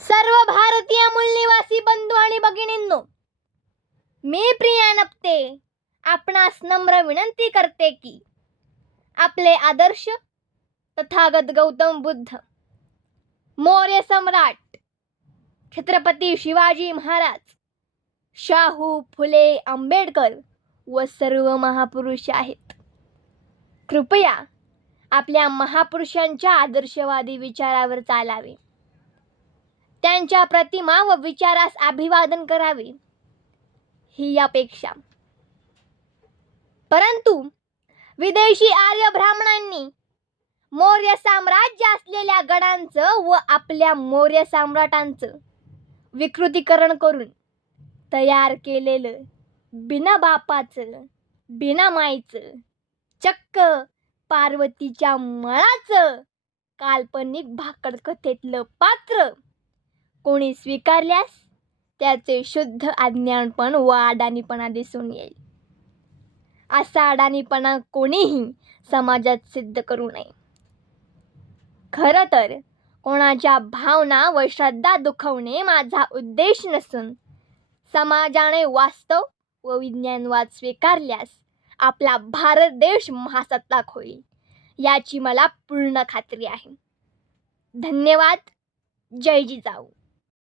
सर्व भारतीय मूलनिवासी बंधू आणि भगिनींनो मी प्रिया नपते आपणास नम्र विनंती करते की आपले आदर्श तथागत गौतम बुद्ध मौर्य सम्राट छत्रपती शिवाजी महाराज शाहू फुले आंबेडकर व सर्व महापुरुष आहेत. कृपया आपल्या महापुरुषांच्या आदर्शवादी विचारावर चालावे. त्यांच्या प्रतिमा व विचारास अभिवादन करावे. ही अपेक्षा. परंतु विदेशी आर्य ब्राह्मणांनी मौर्य साम्राज्य असलेल्या गडांचं व आपल्या मौर्य सम्राटांचं विकृतीकरण करून तयार केलेलं बिना बापाचं बिना माईचं चक्क पार्वतीच्या मळाचं काल्पनिक भाकड कथेतलं पात्र कोणी स्वीकारल्यास त्याचे शुद्ध अज्ञानपण व अडाणीपणा दिसून येईल. असा अडाणीपणा कोणीही समाजात सिद्ध करू नये. खरं तर कोणाच्या भावना व श्रद्धा दुखवणे माझा उद्देश नसून समाजाने वास्तव व विज्ञानवाद स्वीकारल्यास आपला भारत देश महासत्ताक होईल याची मला पूर्ण खात्री आहे. धन्यवाद. जय जिजाऊ.